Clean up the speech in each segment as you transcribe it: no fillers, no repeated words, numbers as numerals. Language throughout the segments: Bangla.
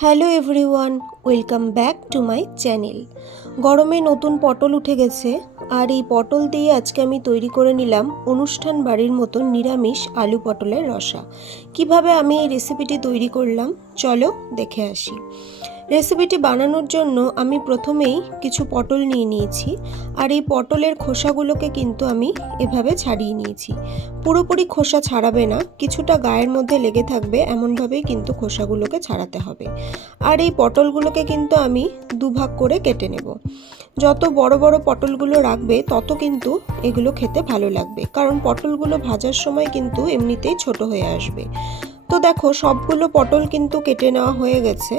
Hello everyone, welcome back to my channel. গরমে নতুন পটল উঠে গেছে, আর এই পটল দিয়ে আজকে আমি তৈরি করে নিলাম অনুষ্ঠান বাড়ির মতন নিরামিষ আলু পটলের রসা। কিভাবে আমি এই রেসিপিটি তৈরি করলাম চলো দেখে আসি। রেসিপিটি বানানোর জন্য আমি প্রথমেই কিছু পটল নিয়ে নিয়েছি, আর এই পটলের খোসাগুলোকে কিন্তু আমি এভাবে ছাড়িয়ে নিয়েছি। পুরোপুরি খোসা ছাড়াবে না, কিছুটা গায়ের মধ্যে লেগে থাকবে এমনভাবেই কিন্তু খোসাগুলোকে ছাড়াতে হবে। আর এই পটলগুলোকে কিন্তু আমি দুভাগ করে কেটে নেব। যত বড় বড় পটলগুলো রাখবে তত কিন্তু এগুলো খেতে ভালো লাগবে, কারণ পটলগুলো ভাজার সময় কিন্তু এমনিতেই ছোট হয়ে আসবে। তো দেখো, সবগুলো পটল কিন্তু কেটে নেওয়া হয়ে গেছে।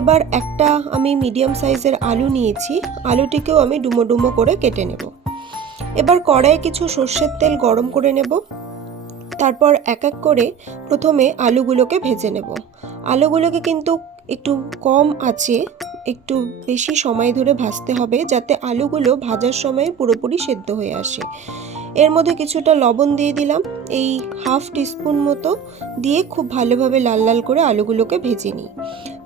এবার একটা আমি মিডিয়াম সাইজের আলু নিয়েছি, আলুটিকেও আমি ডুমো ডুমো করে কেটে নেব। এবার কড়াইয়ে কিছু সর্ষের তেল গরম করে নেব। তারপর এক এক করে প্রথমে আলুগুলোকে ভেজে নেব। আলুগুলোকে কিন্তু একটু কম আঁচে একটু বেশি সময় ধরে ভাজতে হবে, যাতে আলুগুলো ভাজার সময় পুরোপুরি সেদ্ধ হয়ে আসে। এর মধ্যে কিছুটা লবণ দিয়ে দিলাম, এই হাফ টিস্পুন মতো দিয়ে খুব ভালোভাবে লাল লাল করে আলুগুলোকে ভেজে নিই।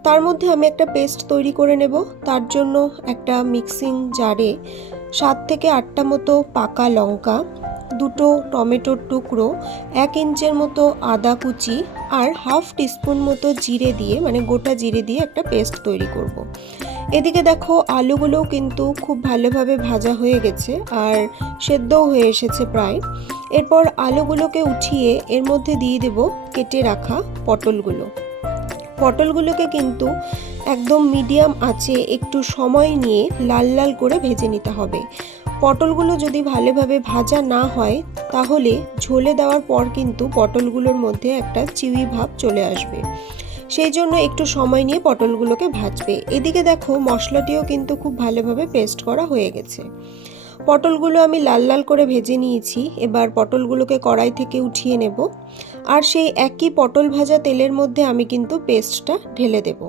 তার মধ্যে আমি একটা পেস্ট তৈরি করে নেব। তার জন্য একটা মিক্সিং জারে 7 থেকে 8টা মতো পাকা লঙ্কা, দুটো টমেটোর টুকরো, 1 ইঞ্চের মতো আদা কুচি আর হাফ টিস্পুন মতো জিরে দিয়ে, মানে গোটা জিরে দিয়ে একটা পেস্ট তৈরি করব। এদিকে দেখো, আলুগুলোও কিন্তু খুব ভালোভাবে ভাজা হয়ে গেছে আর সেদ্ধও হয়ে এসেছে প্রায়। এরপর আলুগুলোকে উঠিয়ে এর মধ্যে দিয়ে দেব কেটে রাখা পটলগুলোকে কিন্তু একদম মিডিয়াম আঁচে একটু সময় নিয়ে লাল লাল করে ভেজে নিতে হবে। পটলগুলো যদি ভালোভাবে ভাজা না হয় তাহলে ঝোলে দেওয়ার পর কিন্তু পটলগুলোর মধ্যে একটা চিউই ভাব চলে আসবে। সেই জন্য একটু সময় নিয়ে পটলগুলোকে ভাজবে। এদিকে দেখো, মশলাটিও কিন্তু খুব ভালোভাবে পেস্ট করা হয়ে গেছে। পটলগুলো আমি লাল লাল করে ভেজে নিয়েছি। এবার পটলগুলোকে কড়াই থেকে উঠিয়ে নেব, আর সেই একই পটল ভাজা তেলের মধ্যে আমি কিন্তু পেস্টটা ঢেলে দেব।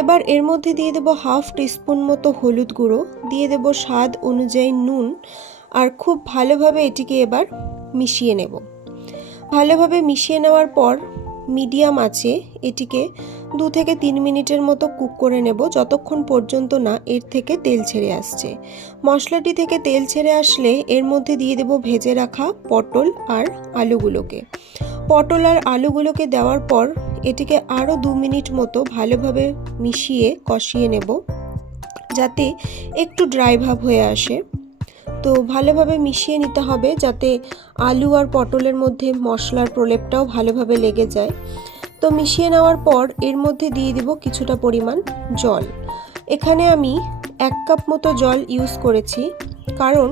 এবার এর মধ্যে দিয়ে দেব হাফ টিস্পুন মতো হলুদ গুঁড়ো, দিয়ে দেব স্বাদ অনুযায়ী নুন, আর খুব ভালোভাবে এটিকে এবার মিশিয়ে নেব। ভালোভাবে মিশিয়ে নেওয়ার পর মিডিয়াম আঁচে এটিকে 2 থেকে 3 মিনিটের মতো কুক করে নেব, যতক্ষণ পর্যন্ত না এর থেকে তেল ছেড়ে আসছে। মশলাটি থেকে তেল ছেড়ে আসলে এর মধ্যে দিয়ে দেব ভেজে রাখা পটল আর আলুগুলোকে। পটল আর আলুগুলোকে দেওয়ার পর এটিকে আরও 2 মিনিট মতো ভালোভাবে মিশিয়ে কষিয়ে নেব, যাতে একটু ড্রাই ভাব হয়ে আসে। তো ভালোভাবে মিশিয়ে নিতে হবে, যাতে আলু আর পটলের মধ্যে মশলার প্রলেপটাও ভালোভাবে লেগে যায়। তো মিশিয়ে নেওয়ার পর এর মধ্যে দিয়ে দিব কিছুটা পরিমাণ জল। এখানে আমি 1 কাপ মতো জল ইউজ করেছি, কারণ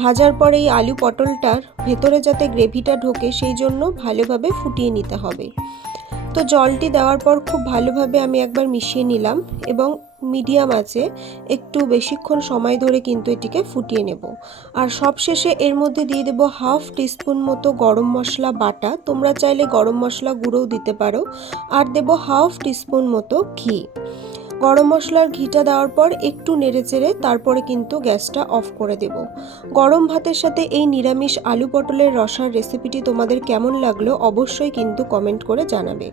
ভাজার পরে এই আলু পটলটার ভেতরে যাতে গ্রেভিটা ঢোকে সেই জন্য ভালোভাবে ফুটিয়ে নিতে হবে। তো জলটি দেওয়ার পর খুব ভালোভাবে আমি একবার মিশিয়ে নিলাম, এবং মিডিয়াম আঁচে একটু বেশিক্ষণ সময় ধরে কিন্তু এটিকে ফুটিয়ে নেব। আর সবশেষে এর মধ্যে দিয়ে দেব হাফ টিস্পুন মতো গরম মশলা বাটা, তোমরা চাইলে গরম মশলা গুঁড়োও দিতে পারো, আর দেব হাফ টিস্পুন মতো ঘি। গরম মশলার ঘিটা দেওয়ার পর একটু নেড়েচেড়ে তারপরে কিন্তু গ্যাসটা অফ করে দেব। গরম ভাতের সাথে এই নিরামিষ আলু পটলের রসার রেসিপিটি তোমাদের কেমন লাগলো অবশ্যই কিন্তু কমেন্ট করে জানাবে।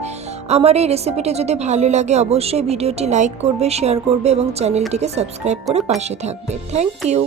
আমার এই রেসিপিটি যদি ভালো লাগে অবশ্যই ভিডিওটি লাইক করবে, শেয়ার করবে এবং চ্যানেলটিকে সাবস্ক্রাইব করে পাশে থাকবে। Thank you.